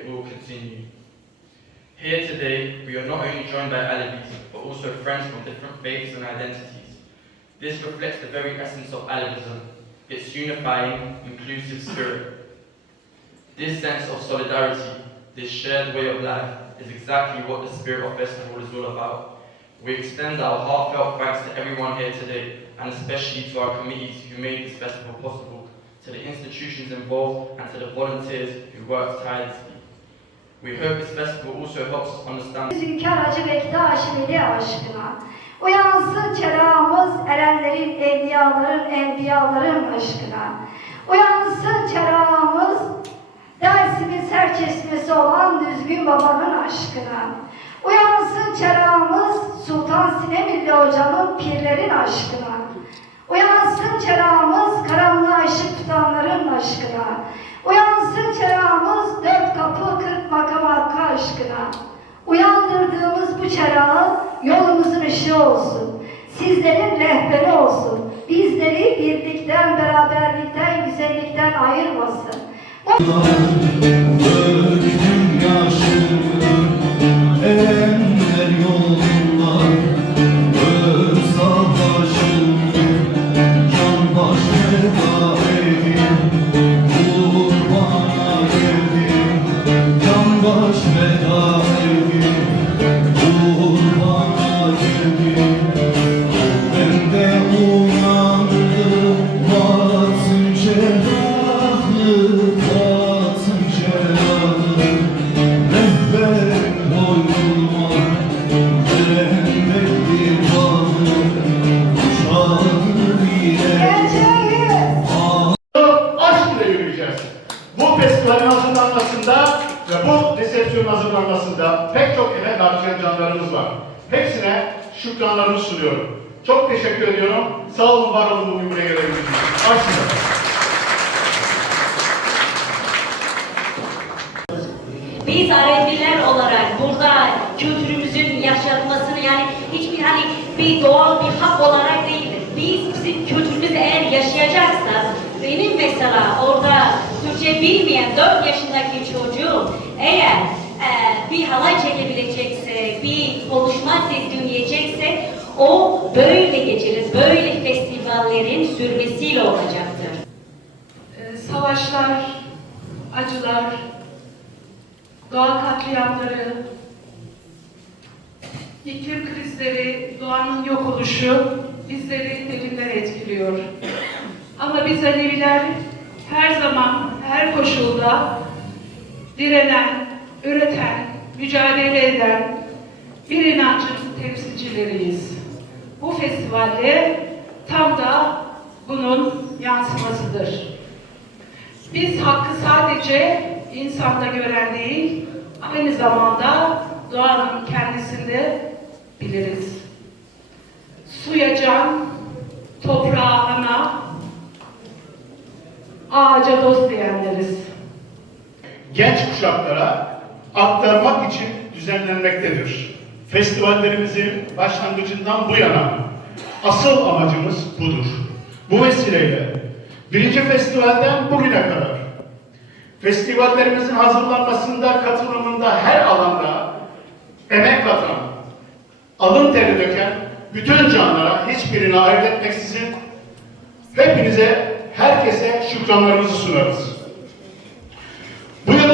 it will continue. Here today, we are not only joined by Alevis, but also friends from different faiths and identities. This reflects the very essence of Alevism, its unifying, inclusive spirit. This sense of solidarity, this shared way of life, is exactly what the spirit of festival is all about. We extend our heartfelt thanks to everyone here today, and especially to our committees who made this festival possible, to the institutions involved, and to the volunteers who worked tirelessly. We hope this festival also helps us understand Zülkar Hacı Bektaş aşkına. Uyansın çerağımız erenlerin, evliyaların, enbiyaların aşkına. Uyansın çerağımız dersimin serçesmesi olan düzgün babanın aşkına. Uyansın çerağımız Sultan Sinemilli hocamın pirlerin aşkına. Uyansın çerağımız karanlığa ışık tutanların aşkına. Uyansın çerağımız dört kapı kırk makam hakkı aşkına. Uyandırdığımız bu çerağı yolumuzun ışığı olsun. Sizlerin rehberi olsun. Bizleri birlikten, beraberlikten, güzellikten ayırmasın. Bu resepsiyonun hazırlanmasında pek çok emek harcayan canlarımız var. Hepsine şükranlarımı sunuyorum. Çok teşekkür ediyorum. Sağ olun, var olun bugün buraya gelebildiğiniz için. Biz Aleviler olarak burada kültürümüzün yaşatmasını yani hiçbir hani bir doğal bir hak olarak değildir. Biz bizim kültürümüzü eğer yaşayacaksak benim mesela orada Türkçe bilmeyen 4 yaşındaki çocuğum eğer e, bir halay çekebilecekse, bir konuşma dinleyecekse o böyle geçeriz, böyle festivallerin sürmesiyle olacaktır. Ee, savaşlar, acılar, doğa katliamları, iklim krizleri, doğanın yok oluşu bizleri derinden etkiliyor. Ama biz Aleviler her zaman, her koşulda direnen, üreten, mücadele eden bir inancın temsilcileriyiz. Bu festivalde tam da bunun yansımasıdır. Biz hakkı sadece insanda gören değil, aynı zamanda doğanın kendisinde biliriz. Suya can, toprağa ana, ağaca dost diyenleriz. Genç kuşaklara aktarmak için düzenlenmektedir. Festivallerimizin başlangıcından bu yana asıl amacımız budur. Bu vesileyle birinci festivalden bugüne kadar festivallerimizin hazırlanmasında, katılımında her alanda emek katan, alın teri döken bütün canlara hiçbirini ayırt etmeksizin hepinize, herkese şükranlarımızı sunarız.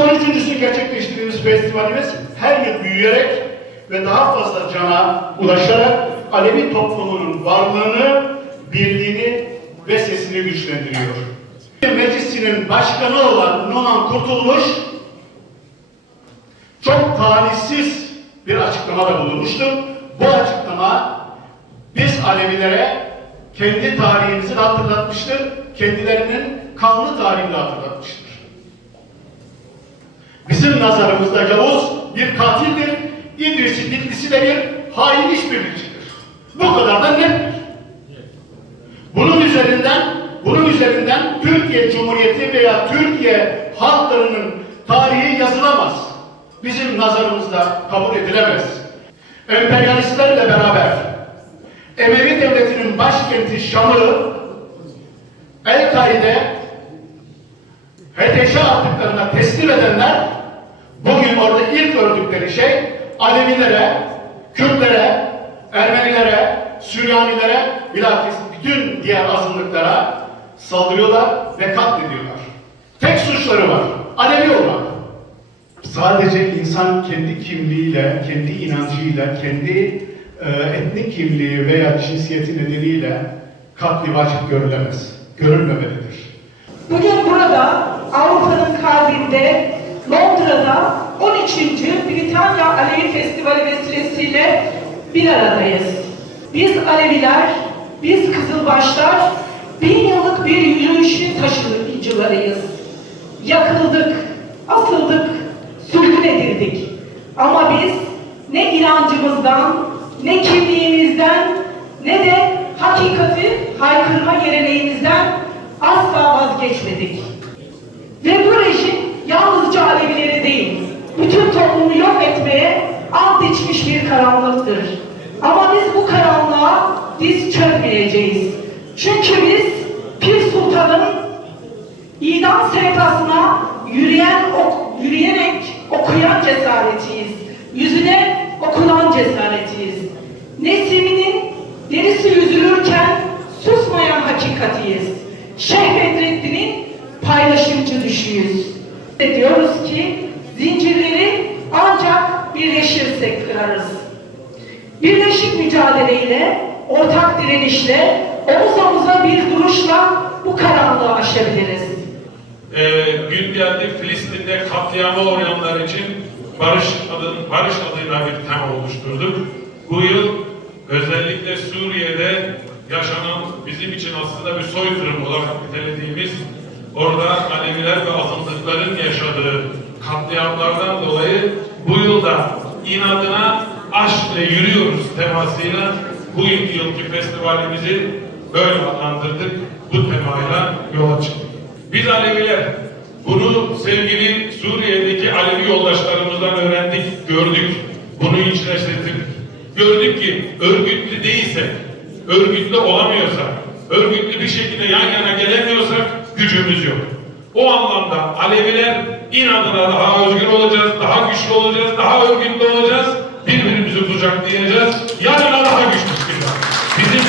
Bu yıl 13.sünü gerçekleştirdiğimiz festivalimiz her yıl büyüyerek ve daha fazla cana ulaşarak Alevi toplumunun varlığını, birliğini ve sesini güçlendiriyor. Meclisinin başkanı olan Numan Kurtulmuş çok talihsiz bir açıklamada bulunmuştur. Bu açıklama biz Alevilere kendi tarihimizi hatırlatmıştır, kendilerinin kanlı tarihini hatırlatmıştır. Bizim nazarımızda Yavuz bir katildir, İdris'i Bitlisi de bir hain işbirlikçidir. Bu kadar da nettir. Bunun üzerinden, bunun üzerinden Türkiye Cumhuriyeti veya Türkiye halklarının tarihi yazılamaz. Bizim nazarımızda kabul edilemez. Emperyalistlerle beraber Emevi Devleti'nin başkenti Şam'ı El-Kaide HTŞ artıklarına teslim edenler gördükleri şey Alevilere, Kürtlere, Ermenilere, Süryanilere, bilakis bütün diğer azınlıklara saldırıyorlar ve katlediyorlar. Tek suçları var, Alevi olmak. Sadece insan kendi kimliğiyle, kendi inancıyla, kendi e, etnik kimliği veya cinsiyeti nedeniyle katli vacip görülemez, görülmemelidir. Bugün burada Avrupa'nın kalbinde Londra'da 13. Britanya Alevi Festivali vesilesiyle bir aradayız. Biz Aleviler, biz Kızılbaşlar bin yıllık bir yürüyüşün taşıyıcılarıyız. Yakıldık, asıldık, sürgün edildik. Ama biz ne inancımızdan, ne kimliğimizden, ne de hakikati haykırma geleneğimizden asla vazgeçmedik. Ve bu toplumu yok etmeye ant içmiş bir karanlıktır. Ama biz bu karanlığa diz çökmeyeceğiz. Çünkü biz Pir Sultan'ın idam sehpasına yürüyen, ok, yürüyerek okuyan cesaretiyiz. Yüzüne okunan cesaretiyiz. Nesimi'nin derisi yüzülürken susmayan hakikatiyiz. Birleşik mücadeleyle, ortak direnişle, omuz omuza bir duruşla bu karanlığı aşabiliriz. Ee, gün geldi Filistin'de katliama uğrayanlar için barış adın barış adıyla bir tema oluşturduk. Bu yıl özellikle Suriye'de yaşanan bizim için aslında bir soykırım olarak nitelediğimiz orada Aleviler ve azınlıkların yaşadığı katliamlardan dolayı bu yılda inadına aşk ile yürüyoruz temasıyla bu yılki festivalimizi böyle adlandırdık. Bu temayla yola çıktık. Biz Aleviler bunu sevgili Suriye'deki Alevi yoldaşlarımızdan öğrendik, gördük. Bunu içleştirdik. Gördük ki örgütlü değilsek, örgütlü olamıyorsak, örgütlü bir şekilde yan yana gelemiyorsak gücümüz yok. O anlamda Aleviler inadına daha özgür olacağız, daha güçlü olacağız, daha örgütlü olacağız. Birbirimizi kucaklayacağız. Yarına daha güçlü çıkacağız. Bizim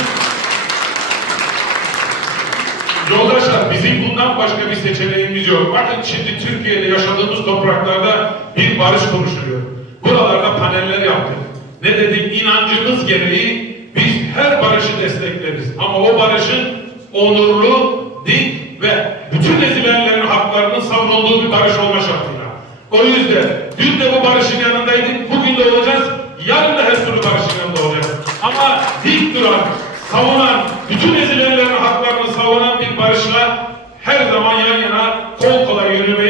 Yoldaşlar bizim bundan başka bir seçeneğimiz yok. Bakın şimdi Türkiye'de yaşadığımız topraklarda bir barış konuşuluyor. Buralarda paneller yaptık. Ne dedik? İnancımız gereği biz her barışı destekleriz. Ama o barışın onurlu, dik ve bütün ezilenlerin haklarının savunulduğu bir barış olma şartıyla. O yüzden dün de bu barışın yanındaydık, bugün de olacağız, yarın Ama dik duran, savunan, bütün ezilenlerin haklarını savunan bir barışla her zaman yan yana kol kola yürümeye